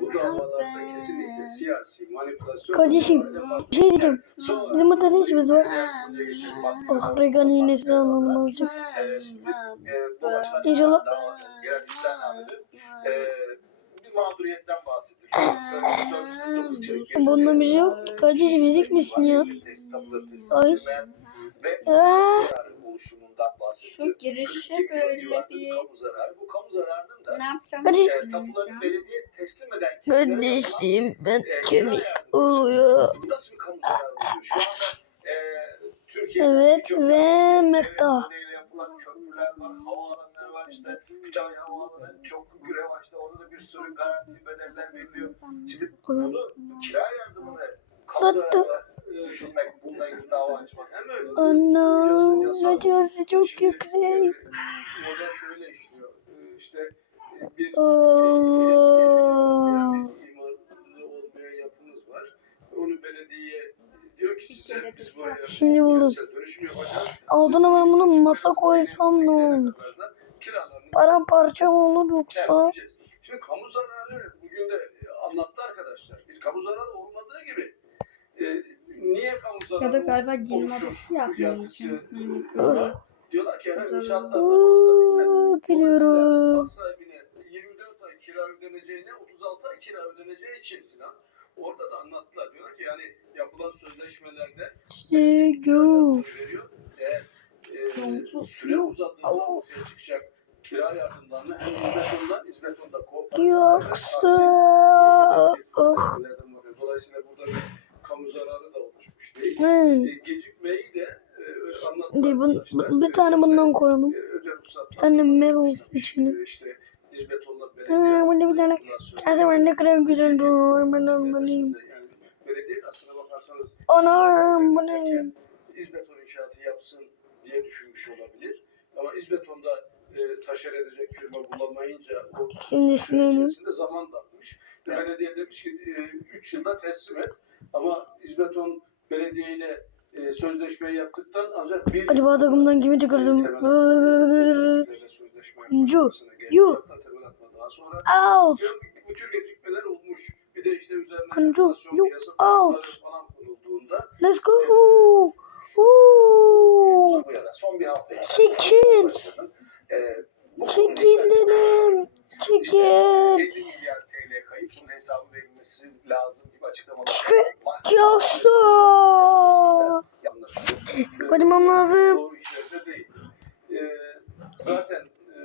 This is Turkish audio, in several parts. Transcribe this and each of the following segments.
Bu davalarda kesinlikle siyasi manipülasyon... Kardeşim bir şey diyeceğim. Bizim burada ne işimiz var? Ah, oh Regan iğnesi alınmazcık. İnşallah. Bunda bir şey yok. Kardeşim ezik misin ya? Ay. Eee oluşumundan bahsediyor. Şu girişe 42 milyon böyle bir kamu zararı. Bu kamu zararının da ne yapacağım? E, tapuları belediye teslim eden kişilere kardeşim ben e, kemik oluyor. Bu nasıl bir kamu zararı oluyor? Şu anda e, Türkiye'de Evet ve Mekta. yapılan köprüler var, havaalanları var işte. Kütahya Havaalanı çok revaçta. Orada da bir sürü garanti bedeller veriliyor. Şimdi bunu kira yardımını kamu zararına düşünmek, bununla ilgili dava açmak. Hem bunun acısı çok yüksek. Allah. Şimdi buldum. Altına ben bunu masa koysam ne olur? Paramparça mı olur yoksa? Şimdi kamu zararı bugün de anlattı arkadaşlar. Bir kamu zararı ya da galiba odası yapmayı Yargısı, için. Diyorlar ki her inşaatlar Uuu gidiyorum. Mal sahibine 24 ay kira ödeneceğine 36 ay kira ödeneceği için filan orada da anlattılar. Diyorlar ki yani yapılan sözleşmelerde İşte go. veriyor. Eğer e, süre uzadığında ortaya çıkacak kira yardımlarını hem İzbeton'da İzbeton'da kooperatif Yoksa ah Dolayısıyla burada bir kamu zararı da E, gecikmeyi de e. Bir, bun, bir tane bundan koyalım. E, Bir tane var. Merol seçelim. İzbeton'la Ha, burada bir tane. Gerçekten ne kadar güzel duruyor. Ben almalıyım. Anam bu ne? İzbeton inşaatı yapsın diye düşünmüş olabilir. Ama İzbeton'da e, taşer edecek firma bulamayınca o İkisini de içerisinde zaman da atmış. Belediye demiş ki 3 yılda teslim et. Ama İzbeton belediyeyle e, sözleşmeyi yaptıktan ancak bir... Acaba takımdan kimi çıkarsam? Cu. Yu. Out. Kuncu. Yu. Out. Let's go. Woo. Çekil. Çekil dedim. Çekil. 7 milyar TL kayıp. Bunun hesabı verilmiş edilmesi lazım gibi açıklamalar. Kiyosu. Koymam lazım. Ee, zaten e,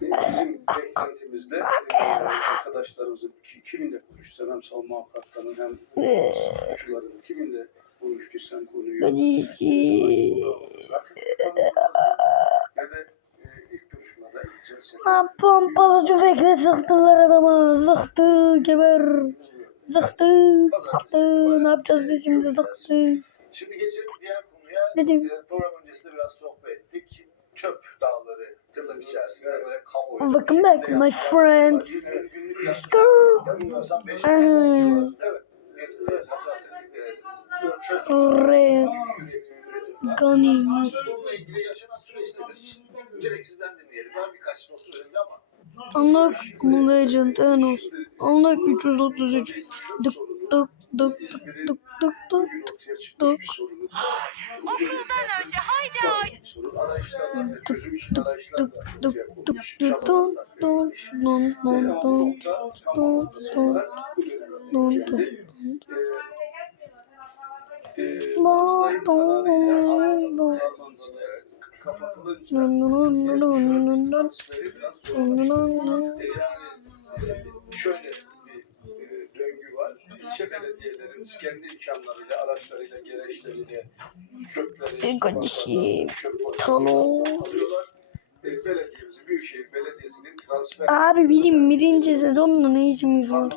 bizim beklentimizde e, arkadaşlarımızın kiminle konuşsan hem Salma Kaptan'ın hem ee. suçluların kiminle konuşursan konuyu Lan pompalı tüfekle sıktılar adama. Zıktı geber. Zıktı zıktı. Ne yapacağız biz şimdi zıktı. Şimdi geçelim diğer konuya. Ne diyeyim? Ee, program öncesinde biraz sohbet ettik. Çöp dağları tırnak içerisinde böyle kamuoyu. Welcome back my friends. Skr. Re. Gunning. Bununla ilgili yaşanan süreçtedir. Direkt sizden dinleyelim. Var birkaç notu önünde ama. Anlık Legend Thanos. Anlık 333. Dık dık dık dık dık dık dık. Dık. Okuldan önce haydi var. Dık dık dık dık dık dık don don don don don don don don don Ba don don don. Şöyle bir döngü var. İlçe belediyelerimiz kendi imkanlarıyla, araçlarıyla, gereçleriyle, çöpleriyle, kardeşim, Belediyemizin, Büyükşehir Belediyesi'nin transfer... Abi bizim birinci sezonla ne işimiz var?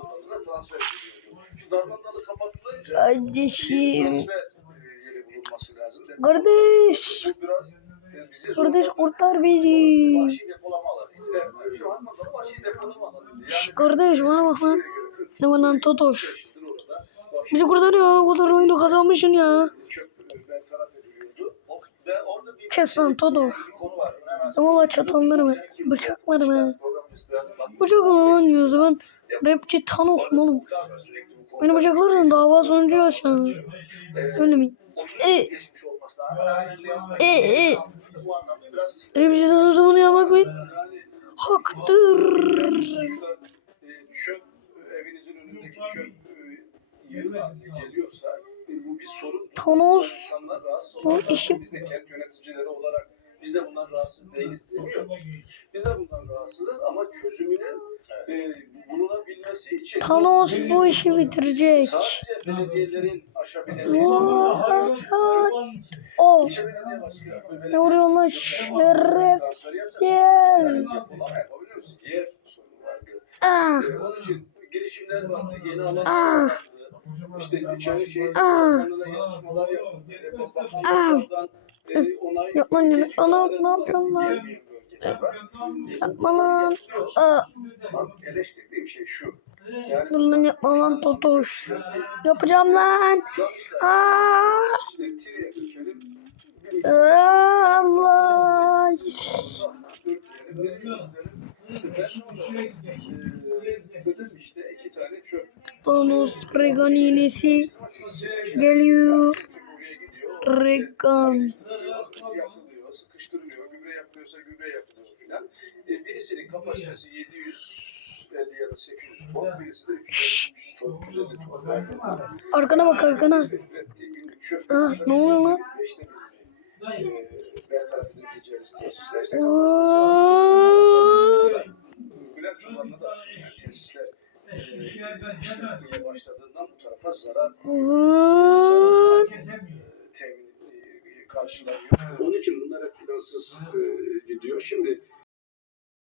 Kardeşim. Kardeş. Kardeş kurtar bizi. Şş, kardeş bana bak lan. Ne var lan Totoş. Bizi kurtar ya. O kadar oyunu kazanmışsın ya. Kes lan Totoş. Valla çatanlarım. Bıçaklarım ha. Bıçak lan yüzü ben. Rapçi Thanos mu oğlum? Beni bıçaklarsan dava sonucu yaşanır. Öyle? 30 E- E, e. Rapçi Thanos'a bunu yapmak? Yani Haktır. e, çöp e, evinizin önündeki çöp e, geliyorsa bu bir sorun. Thanos bu işi- Biz de kent yöneticileri olarak biz de bundan rahatsız değiliz demiyor. Biz de bundan rahatsızız ama çözümünün e, için Thanos bu işi bitirecek. Oh. Ne vuruyor lan şerefsiz. Ah. Girişimler vardı, yeni alan Ah. İşte içeri şey, Ah. yazışmalar yapıldı. E, bakanlıklardan, e, onay- Yapma lan. Ana ne yapıyorsun lan? Yapma lan. Dur lan yapma lan Totoş. Yapacağım lan. Ah. Ah, Allah. Thanos Regan iğnesi geliyor. Regan. E, birisinin kapasitesi 750 ya da 800 ton, birisi de 350 ton, 350 ton. Arkana bak arkana. Ah ne oluyor lan? E. Bülent Çoban'da da yani tesisler e, işletmeye başladığından bu tarafa zarar Vay. temin e, karşılanıyor. Onun için bunlar hep plansız e, gidiyor. Şimdi